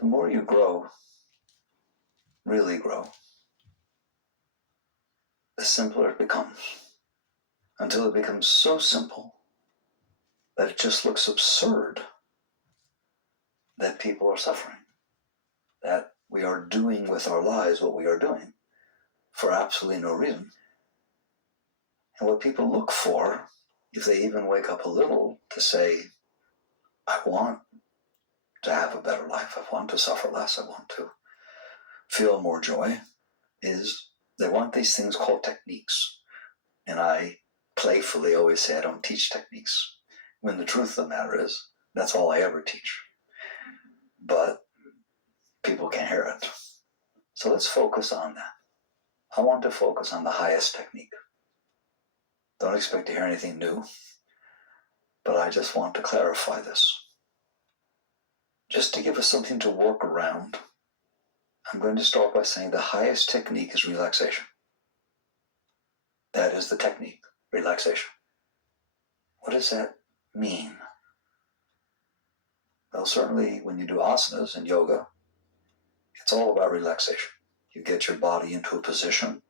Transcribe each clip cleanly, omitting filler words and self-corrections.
The more you grow, really grow, the simpler it becomes, until it becomes so simple that it just looks absurd that people are suffering, that we are doing with our lives what we are doing for absolutely no reason. And what people look for, if they even wake up a little to say, I want to have a better life, I want to suffer less, I want to feel more joy, is they want these things called techniques. And I playfully always say I don't teach techniques, when the truth of the matter is that's all I ever teach. But people can't hear it. So let's focus on that. I want to focus on the highest technique. Don't expect to hear anything new, but I just want to clarify this. Just to give us something to work around, I'm going to start by saying the highest technique is relaxation. That is the technique, relaxation. What does that mean? Well, certainly when you do asanas and yoga, it's all about relaxation. You get your body into a position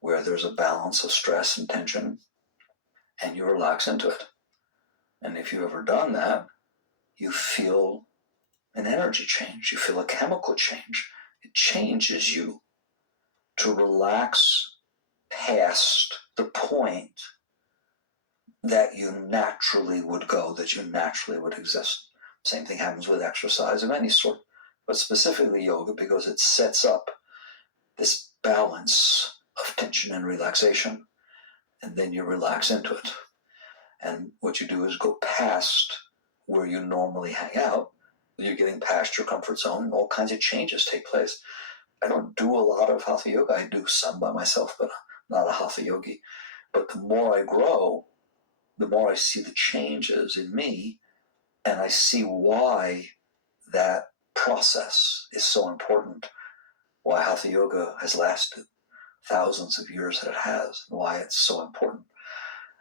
where there's a balance of stress and tension, and you relax into it. And if you've ever done that, you feel an energy change. You feel a chemical change. It changes you to relax past the point that you naturally would go, that you naturally would exist. Same thing happens with exercise of any sort, but specifically yoga, because it sets up this balance of tension and relaxation, and then you relax into it. And what you do is go past where you normally hang out. You're getting past your comfort zone, and all kinds of changes take place. I don't do a lot of hatha yoga. I do some by myself, but I'm not a hatha yogi. But the more I grow, the more I see the changes in me, and I see why that process is so important, why hatha yoga has lasted thousands of years that it has, and why it's so important.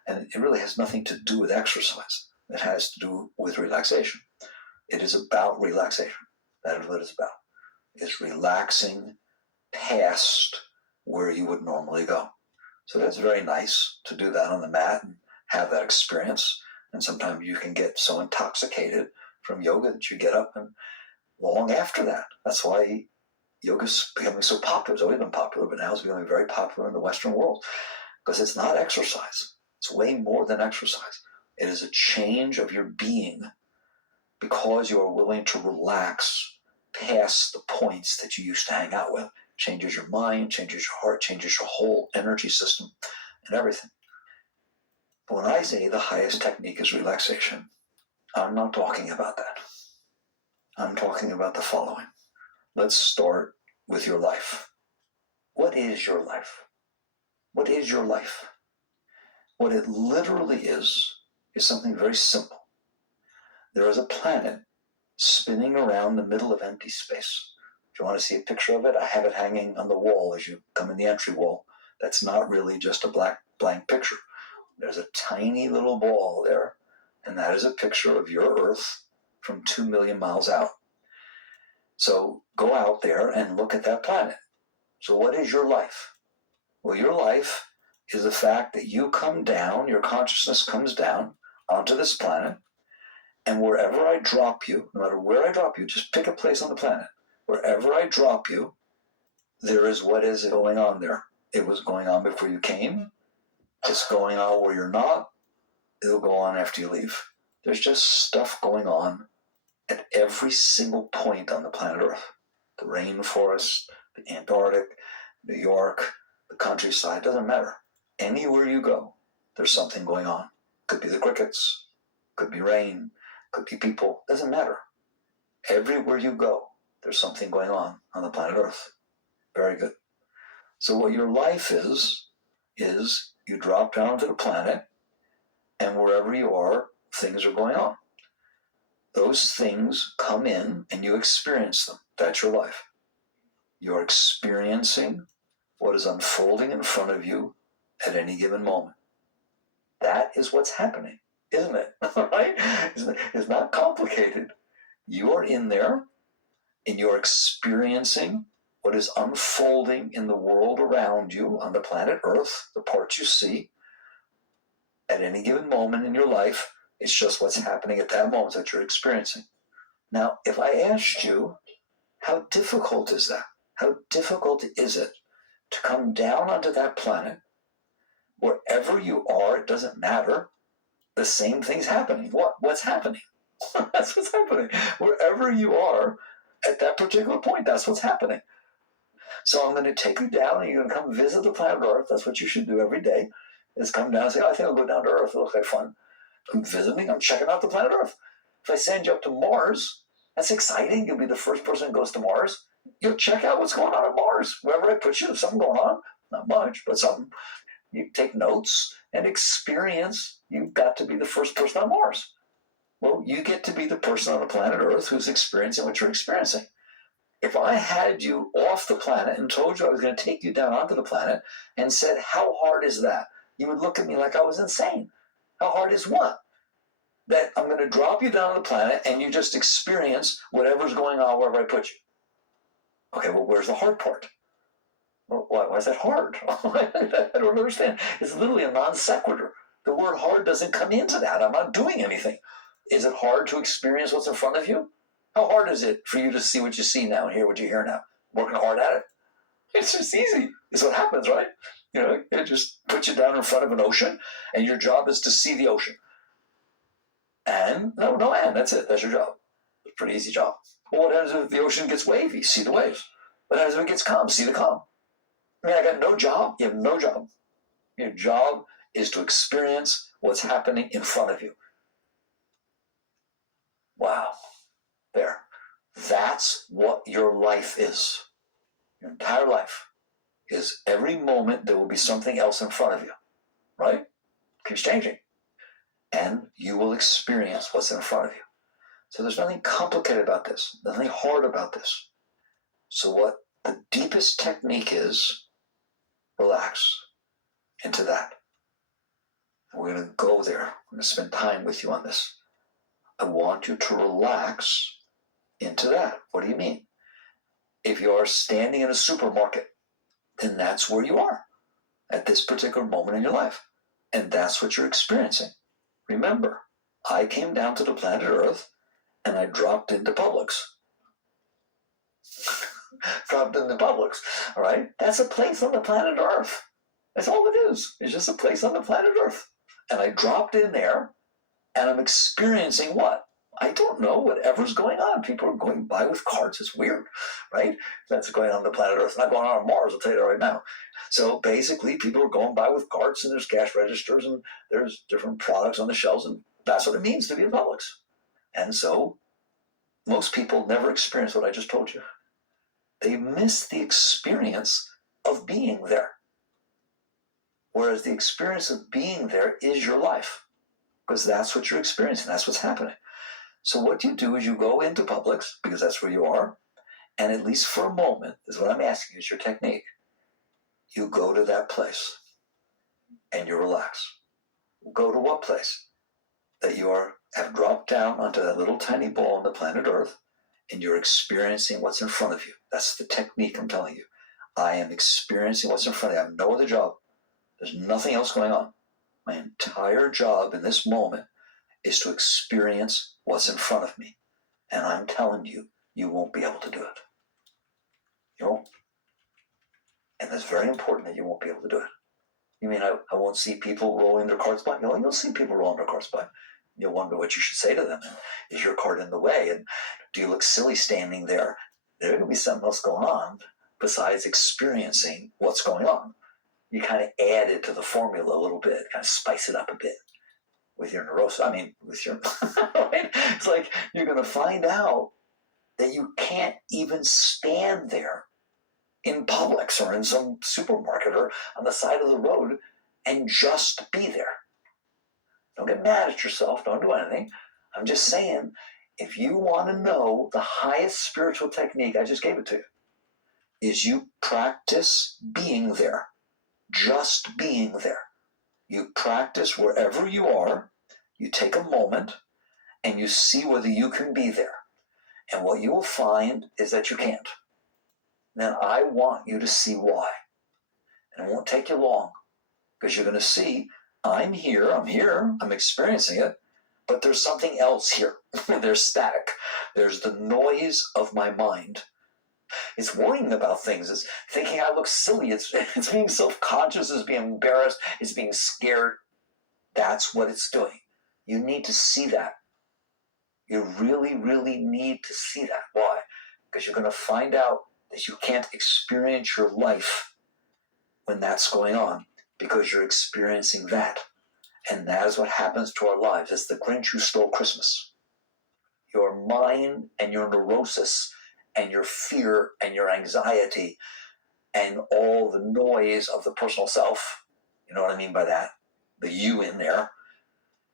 And it really has nothing to do with exercise. It has to do with relaxation. It is about relaxation. That is what it's about. It's relaxing past where you would normally go. So that's very nice to do that on the mat and have that experience. And sometimes you can get so intoxicated from yoga that you get up and long after that. That's why yoga's becoming so popular. It's always been popular, but now it's becoming very popular in the Western world, because it's not exercise. It's way more than exercise. It is a change of your being, because you are willing to relax past the points that you used to hang out with. Changes your mind, changes your heart, changes your whole energy system and everything. But when I say the highest technique is relaxation, I'm not talking about that. I'm talking about the following. Let's start with your life. What is your life? What is your life? What it literally is something very simple. There is a planet spinning around the middle of empty space. If you want to see a picture of it, I have it hanging on the wall as you come in the entry wall. That's not really just a blank picture. There's a tiny little ball there, and that is a picture of your Earth from 2 million miles out. So go out there and look at that planet. So what is your life? Well, your life is the fact that you come down, your consciousness comes down onto this planet, and wherever I drop you, no matter where I drop you, just pick a place on the planet. Wherever I drop you, there is what is going on there. It was going on before you came. It's going on where you're not. It'll go on after you leave. There's just stuff going on at every single point on the planet Earth. The rainforest, the Antarctic, New York, the countryside, doesn't matter. Anywhere you go, there's something going on. Could be the crickets, could be rain, could be people, doesn't matter. Everywhere you go, there's something going on the planet Earth. Very good. So what your life is you drop down to the planet, and wherever you are, things are going on. Those things come in and you experience them. That's your life. You're experiencing what is unfolding in front of you at any given moment. That is what's happening, isn't it? Right? It's not complicated. You are in there, and you're experiencing what is unfolding in the world around you on the planet Earth, the parts you see at any given moment in your life. It's just what's happening at that moment that you're experiencing. Now, if I asked you, how difficult is that? How difficult is it to come down onto that planet? Wherever you are, it doesn't matter. The same thing's happening. What's happening? That's what's happening. Wherever you are at that particular point, that's what's happening. So I'm going to take you down, and you're going to come visit the planet Earth. That's what you should do every day, is come down and say, I think I'll go down to Earth. It'll look like fun. I'm visiting. I'm checking out the planet Earth. If I send you up to Mars, that's exciting. You'll be the first person who goes to Mars. You'll check out what's going on at Mars. Wherever I put you, something going on. Not much, but something. You take notes and experience. You've got to be the first person on Mars. Well, you get to be the person on the planet Earth who's experiencing what you're experiencing. If I had you off the planet and told you I was going to take you down onto the planet and said, how hard is that? You would look at me like I was insane. How hard is what? That I'm going to drop you down on the planet and you just experience whatever's going on wherever I put you. Okay, well, where's the hard part? Well, why is that hard? I don't understand. It's literally a non sequitur. The word hard doesn't come into that. I'm not doing anything. Is it hard to experience what's in front of you? How hard is it for you to see what you see now and hear what you hear now? Working hard at it? It's just easy. It's what happens, right? You know, it just puts you down in front of an ocean, and your job is to see the ocean. And that's it. That's your job. It's a pretty easy job. Well, what happens if the ocean gets wavy? See the waves. What happens if it gets calm? See the calm. I mean, I got no job. You have no job. Your job is to experience what's happening in front of you. Wow. There. That's what your life is. Your entire life is every moment there will be something else in front of you. Right? Keeps changing. And you will experience what's in front of you. So there's nothing complicated about this. Nothing hard about this. So what the deepest technique is, relax into that. We're going to go there. I'm going to spend time with you on this. I want you to relax into that. What do you mean? If you are standing in a supermarket, then that's where you are at this particular moment in your life. And that's what you're experiencing. Remember, I came down to the planet Earth and I dropped into Publix. Dropped into Publix, all right? That's a place on the planet Earth. That's all it is. It's just a place on the planet Earth. And I dropped in there, and I'm experiencing what? I don't know, whatever's going on. People are going by with carts. It's weird, right? That's going on the planet Earth. It's not going on Mars, I'll tell you that right now. So basically, people are going by with carts, and there's cash registers, and there's different products on the shelves, and that's what it means to be in Publix. And so most people never experience what I just told you. They miss the experience of being there. Whereas the experience of being there is your life. Because that's what you're experiencing. That's what's happening. So what you do is you go into Publix, because that's where you are, and at least for a moment, this is what I'm asking you, is your technique. You go to that place, and you relax. Go to what place? That you have dropped down onto that little tiny ball on the planet Earth, and you're experiencing what's in front of you. That's the technique I'm telling you. I am experiencing what's in front of you. I have no other job. There's nothing else going on. My entire job in this moment is to experience what's in front of me. And I'm telling you, you won't be able to do it. You won't. And it's very important that you won't be able to do it. You mean I won't see people rolling their carts by? No, you'll see people rolling their carts by. You'll wonder what you should say to them. Is your cart in the way? And do you look silly standing there? There's going to be something else going on besides experiencing what's going on. You kind of add it to the formula a little bit, kind of spice it up a bit with your neurosis. I mean, with your, right? It's like you're going to find out that you can't even stand there in Publix or in some supermarket or on the side of the road and just be there. Don't get mad at yourself. Don't do anything. I'm just saying, if you want to know the highest spiritual technique, I just gave it to you, is you practice being there. Just being there. You practice wherever you are. You take a moment and you see whether you can be there. And what you will find is that you can't. Then I want you to see why. And it won't take you long, because you're going to see, I'm here, I'm experiencing it, but there's something else here. There's static. There's the noise of my mind. It's worrying about things. It's thinking I look silly. It's being self-conscious. It's being embarrassed. It's being scared. That's what it's doing. You need to see that. You really, really need to see that. Why? Because you're going to find out that you can't experience your life when that's going on, because you're experiencing that. And that is what happens to our lives. It's the Grinch who stole Christmas. Your mind and your neurosis and your fear and your anxiety and all the noise of the personal self, you know what I mean by that? The you in there,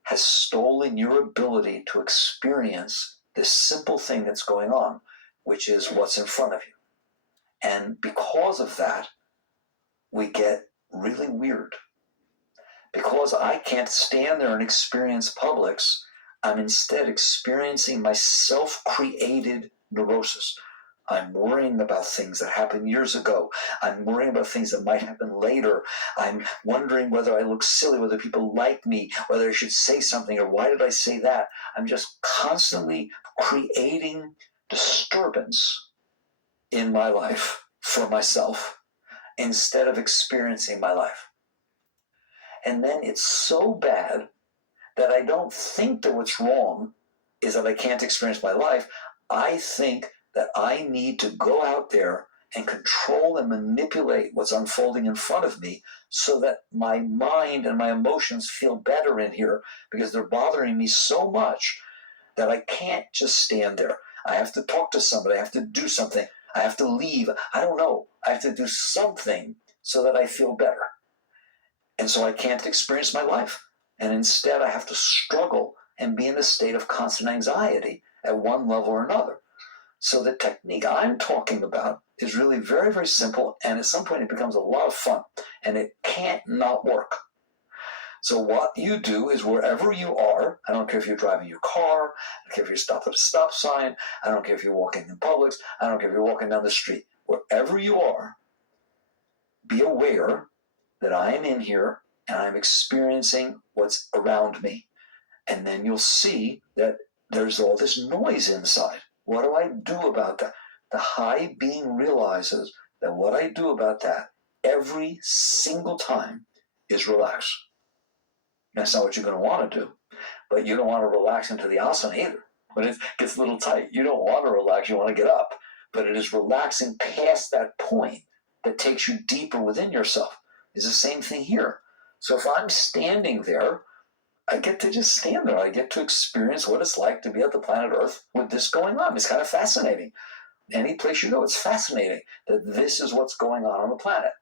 has stolen your ability to experience this simple thing that's going on, which is what's in front of you. And because of that, we get really weird. Because I can't stand there and experience Publix, I'm instead experiencing my self-created neurosis. I'm worrying about things that happened years ago. I'm worrying about things that might happen later. I'm wondering whether I look silly, whether people like me, whether I should say something, or why did I say that? I'm just constantly creating disturbance in my life for myself instead of experiencing my life. And then it's so bad that I don't think that what's wrong is that I can't experience my life. I think that I need to go out there and control and manipulate what's unfolding in front of me so that my mind and my emotions feel better in here, because they're bothering me so much that I can't just stand there. I have to talk to somebody. I have to do something. I have to leave. I don't know. I have to do something so that I feel better. And so I can't experience my life. And instead I have to struggle and be in a state of constant anxiety at one level or another. So the technique I'm talking about is really very, very simple. And at some point it becomes a lot of fun. And it can't not work. So what you do is, wherever you are, I don't care if you're driving your car, I don't care if you're stopped at a stop sign, I don't care if you're walking in Publix, I don't care if you're walking down the street. Wherever you are, be aware that I am in here and I'm experiencing what's around me. And then you'll see that there's all this noise inside. What do I do about that? The high being realizes that what I do about that every single time is relax. That's not what you're going to want to do. But you don't want to relax into the asana either. When it gets a little tight, you don't want to relax, you want to get up. But it is relaxing past that point that takes you deeper within yourself. It's the same thing here. So if I'm standing there, I get to just stand there. I get to experience what it's like to be at the planet Earth with this going on. It's kind of fascinating. Any place you go, it's fascinating that this is what's going on the planet.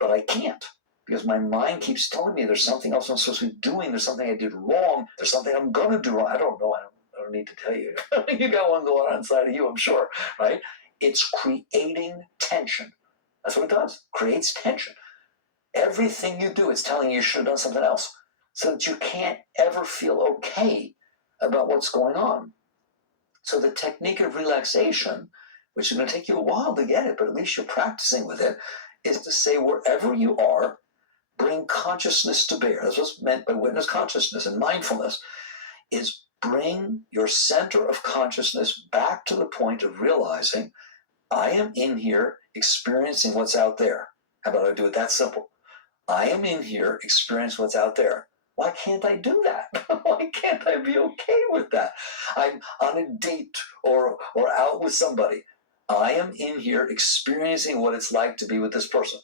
But I can't, because my mind keeps telling me there's something else I'm supposed to be doing. There's something I did wrong. There's something I'm going to do wrong. I don't know. I don't need to tell you. You got one going on inside of you, I'm sure, right? It's creating tension. That's what it does. Creates tension. Everything you do, it's telling you should have done something else, so that you can't ever feel okay about what's going on. So the technique of relaxation, which is going to take you a while to get it, but at least you're practicing with it, is to say, wherever you are, bring consciousness to bear. That's what's meant by witness consciousness and mindfulness, is bring your center of consciousness back to the point of realizing, I am in here experiencing what's out there. How about I do it that simple? I am in here experiencing what's out there. Why can't I do that? Why can't I be okay with that? I'm on a date or out with somebody. I am in here experiencing what it's like to be with this person.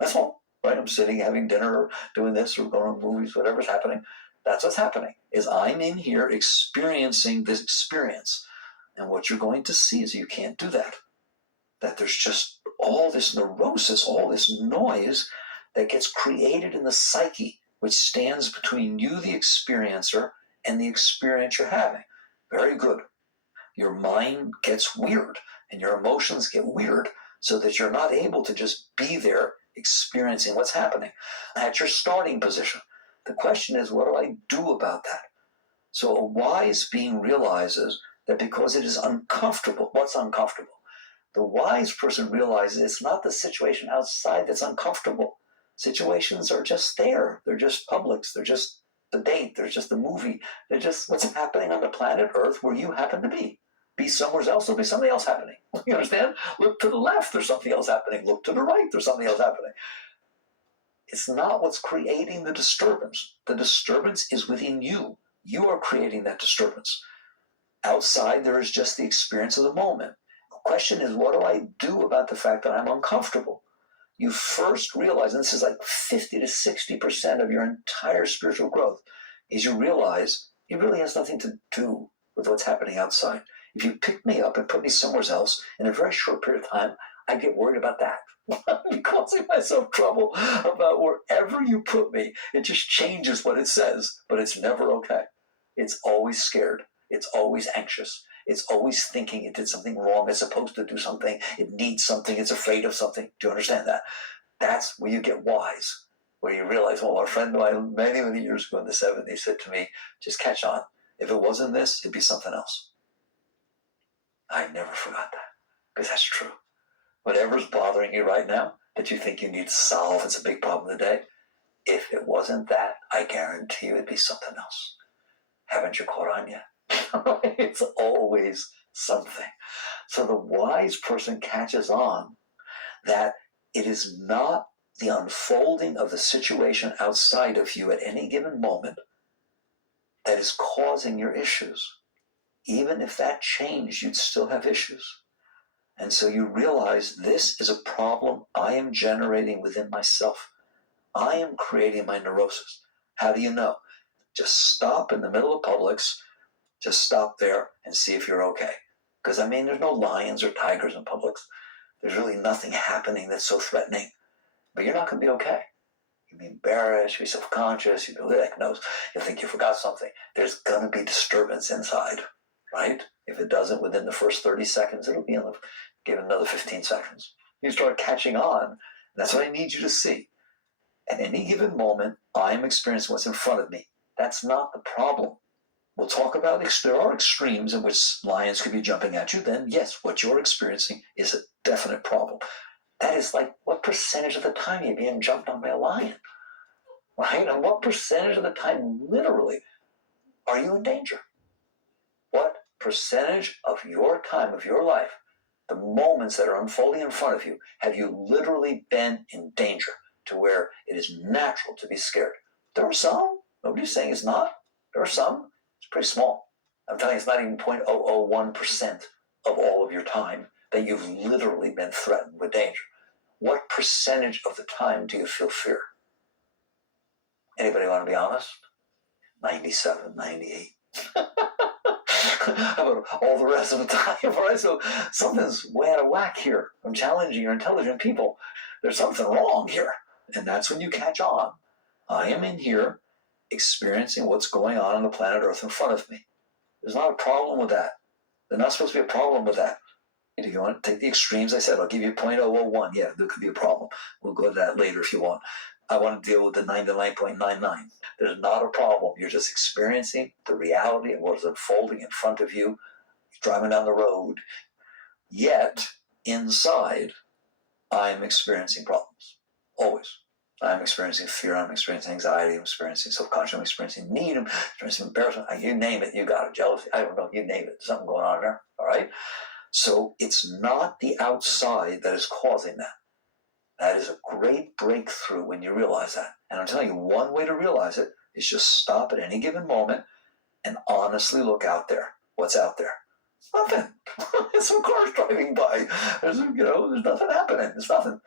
That's all, right? I'm sitting having dinner or doing this or going to movies, whatever's happening. That's what's happening, is I'm in here experiencing this experience. And what you're going to see is you can't do that. That there's just all this neurosis, all this noise that gets created in the psyche, which stands between you, the experiencer, and the experience you're having. Very good. Your mind gets weird and your emotions get weird, so that you're not able to just be there experiencing what's happening at your starting position. The question is, what do I do about that? So a wise being realizes that because it is uncomfortable, what's uncomfortable? The wise person realizes it's not the situation outside that's uncomfortable. Situations are just there. They're just publics. They're just the date. They're just the movie. They're just what's happening on the planet Earth where you happen to be. Be somewhere else, there'll be something else happening. You understand? Look to the left, there's something else happening. Look to the right, there's something else happening. It's not what's creating the disturbance. The disturbance is within you. You are creating that disturbance. Outside, there is just the experience of the moment. The question is, what do I do about the fact that I'm uncomfortable? You first realize, and this is like 50 to 60% of your entire spiritual growth, is you realize it really has nothing to do with what's happening outside. If you pick me up and put me somewhere else in a very short period of time, I get worried about that. I'm causing myself trouble about wherever you put me. It just changes what it says, but it's never okay. It's always scared. It's always anxious. It's always thinking it did something wrong. It's supposed to do something. It needs something. It's afraid of something. Do you understand that? That's where you get wise, where you realize, well, a friend of mine many, many years ago in the 70s said to me, just catch on. If it wasn't this, it'd be something else. I never forgot that, because that's true. Whatever's bothering you right now that you think you need to solve, it's a big problem today. If it wasn't that, I guarantee you it'd be something else. Haven't you caught on yet? It's always something. So the wise person catches on that it is not the unfolding of the situation outside of you at any given moment that is causing your issues. Even if that changed, you'd still have issues. And so you realize this is a problem I am generating within myself. I am creating my neurosis. How do you know? Just stop in the middle of Publix. Just stop there and see if you're okay. Because, I mean, there's no lions or tigers in Publix. There's really nothing happening that's so threatening. But you're not going to be okay. You'll be embarrassed, you'll be self-conscious, you'll be heck knows. You'll think you forgot something. There's going to be disturbance inside, right? If it doesn't within the first 30 seconds, it'll be give it another 15 seconds. You start catching on. That's what I need you to see. At any given moment, I'm experiencing what's in front of me. That's not the problem. We'll talk about, there are extremes in which lions could be jumping at you. Then, yes, what you're experiencing is a definite problem. That is like, what percentage of the time you're being jumped on by a lion? Right? And what percentage of the time, literally, are you in danger? What percentage of your time, of your life, the moments that are unfolding in front of you, have you literally been in danger to where it is natural to be scared? There are some. Nobody's saying it's not. There are some. It's pretty small. I'm telling you, it's not even 0.001% of all of your time that you've literally been threatened with danger. What percentage of the time do you feel fear? Anybody want to be honest? 97, 98. How about all the rest of the time? Right? So something's way out of whack here. I'm challenging your intelligent people. There's something wrong here. And that's when you catch on. I am in here experiencing what's going on the planet Earth in front of me. There's not a problem with that. There's not supposed to be a problem with that. If you want to take the extremes, I said, I'll give you 0.001. Yeah, there could be a problem. We'll go to that later if you want. I want to deal with the 99.99. There's not a problem. You're just experiencing the reality of what is unfolding in front of you. You're driving down the road. Yet, inside, I'm experiencing problems. Always. I'm experiencing fear. I'm experiencing anxiety. I'm experiencing self-conscious. I'm experiencing need. I'm experiencing embarrassment. You name it, you got it. Jealousy. I don't know. You name it. There's something going on there. All right? So it's not the outside that is causing that. That is a great breakthrough when you realize that. And I'm telling you, one way to realize it is just stop at any given moment and honestly look out there. What's out there? Nothing. There's some cars driving by. There's nothing happening. There's nothing.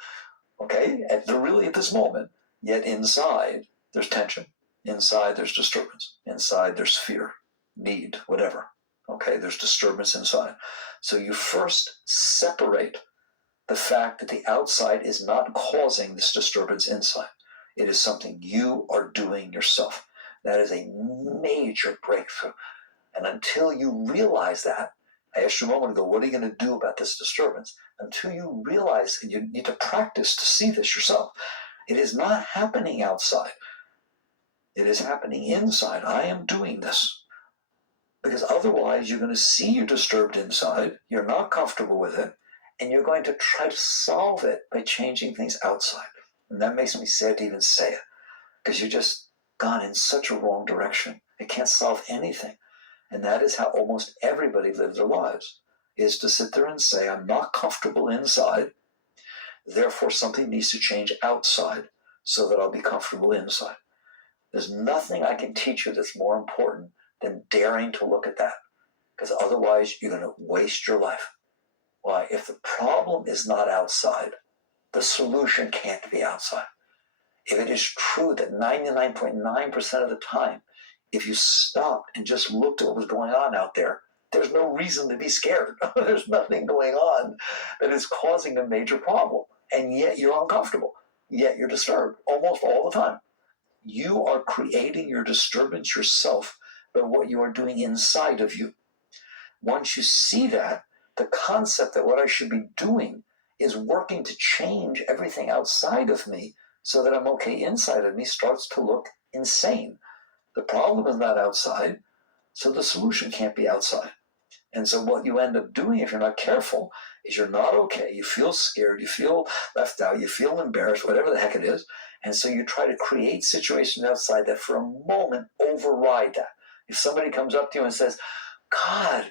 Okay? And they're really at this moment. Yet inside, there's tension. Inside, there's disturbance. Inside, there's fear, need, whatever. Okay? There's disturbance inside. So you first separate the fact that the outside is not causing this disturbance inside. It is something you are doing yourself. That is a major breakthrough. And until you realize that, I asked you a moment ago, what are you going to do about this disturbance? Until you realize, and you need to practice to see this yourself, it is not happening outside. It is happening inside. I am doing this. Because otherwise you're going to see you're disturbed inside, you're not comfortable with it, and you're going to try to solve it by changing things outside. And that makes me sad to even say it, because you've just gone in such a wrong direction. It can't solve anything. And that is how almost everybody lives their lives, is to sit there and say, I'm not comfortable inside, therefore something needs to change outside so that I'll be comfortable inside. There's nothing I can teach you that's more important than daring to look at that, because otherwise you're going to waste your life. Why? If the problem is not outside, the solution can't be outside. If it is true that 99.9% of the time, if you stopped and just looked at what was going on out there, there's no reason to be scared. There's nothing going on that is causing a major problem. And yet you're uncomfortable. Yet you're disturbed almost all the time. You are creating your disturbance yourself by what you are doing inside of you. Once you see that, the concept that what I should be doing is working to change everything outside of me so that I'm okay inside of me starts to look insane. The problem is not outside, so the solution can't be outside. And so what you end up doing if you're not careful is you're not okay. You feel scared, you feel left out, you feel embarrassed, whatever the heck it is. And so you try to create situations outside that for a moment override that. If somebody comes up to you and says, God,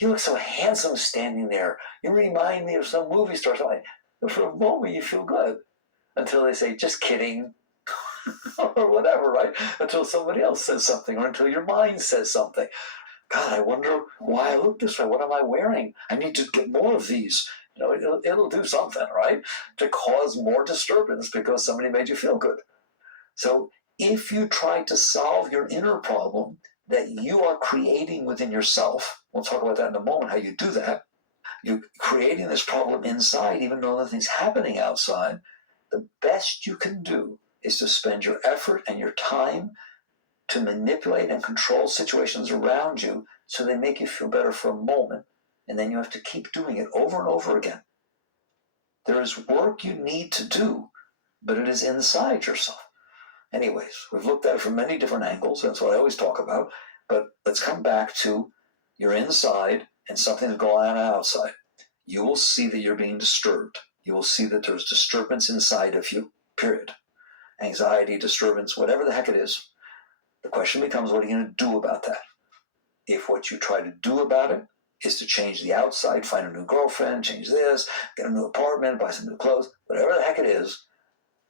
you look so handsome standing there. You remind me of some movie star. For a moment you feel good until they say, just kidding, or whatever, right? Until somebody else says something, or until your mind says something. God, I wonder why I look this way. What am I wearing? I need to get more of these. It'll do something, right? To cause more disturbance because somebody made you feel good. So if you try to solve your inner problem that you are creating within yourself, we'll talk about that in a moment, how you do that. You're creating this problem inside, even though nothing's happening outside. The best you can do is to spend your effort and your time to manipulate and control situations around you so they make you feel better for a moment, and then you have to keep doing it over and over again. There is work you need to do, but it is inside yourself. Anyways, we've looked at it from many different angles. That's what I always talk about. But let's come back to you're inside and something's going on outside. You will see that you're being disturbed. You will see that there's disturbance inside of you, period. Anxiety, disturbance, whatever the heck it is. The question becomes, what are you going to do about that? If what you try to do about it is to change the outside, find a new girlfriend, change this, get a new apartment, buy some new clothes, whatever the heck it is,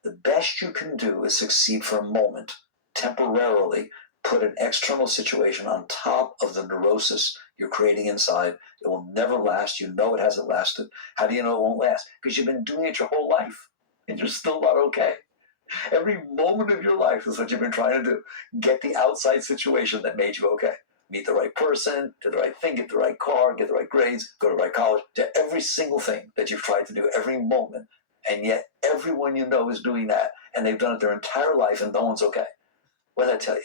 the best you can do is succeed for a moment, temporarily put an external situation on top of the neurosis you're creating inside. It will never last. You know it hasn't lasted. How do you know it won't last? Because you've been doing it your whole life, and you're still not okay. Every moment of your life is what you've been trying to do. Get the outside situation that made you okay. Meet the right person, do the right thing, get the right car, get the right grades, go to the right college. Do every single thing that you've tried to do every moment. And yet everyone you know is doing that, and they've done it their entire life, and no one's okay. What did I tell you?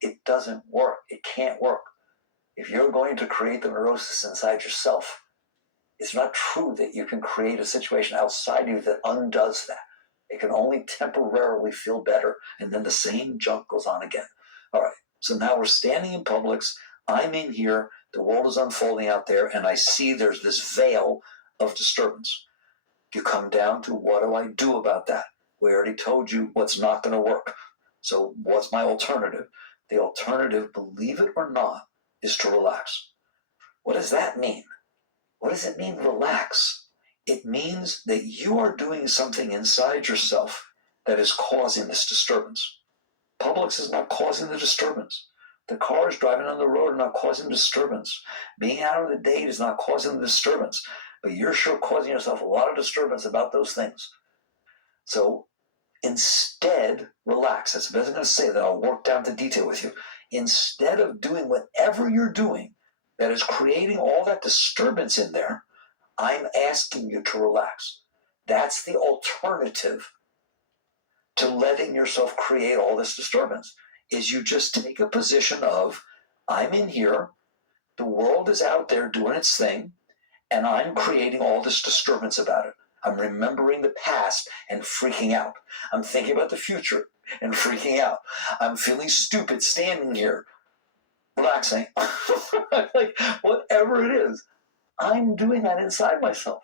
It doesn't work. It can't work. If you're going to create the neurosis inside yourself, it's not true that you can create a situation outside you that undoes that. It can only temporarily feel better, and then the same junk goes on again. All right, so now we're standing in Publix. I'm in here. The world is unfolding out there, and I see there's this veil of disturbance. You come down to, what do I do about that? We already told you what's not going to work. So what's my alternative? The alternative, believe it or not, is to relax. What does that mean? What does it mean, relax? It means that you are doing something inside yourself that is causing this disturbance. Publix is not causing the disturbance. The cars driving on the road are not causing disturbance. Being out on the date is not causing the disturbance. But you're sure causing yourself a lot of disturbance about those things. So instead, relax. That's the best I'm going to say, that I'll work down to detail with you. Instead of doing whatever you're doing that is creating all that disturbance in there, I'm asking you to relax. That's the alternative to letting yourself create all this disturbance, is you just take a position of, I'm in here, the world is out there doing its thing, and I'm creating all this disturbance about it. I'm remembering the past and freaking out. I'm thinking about the future and freaking out. I'm feeling stupid standing here. relaxing. Like, whatever it is, I'm doing that inside myself.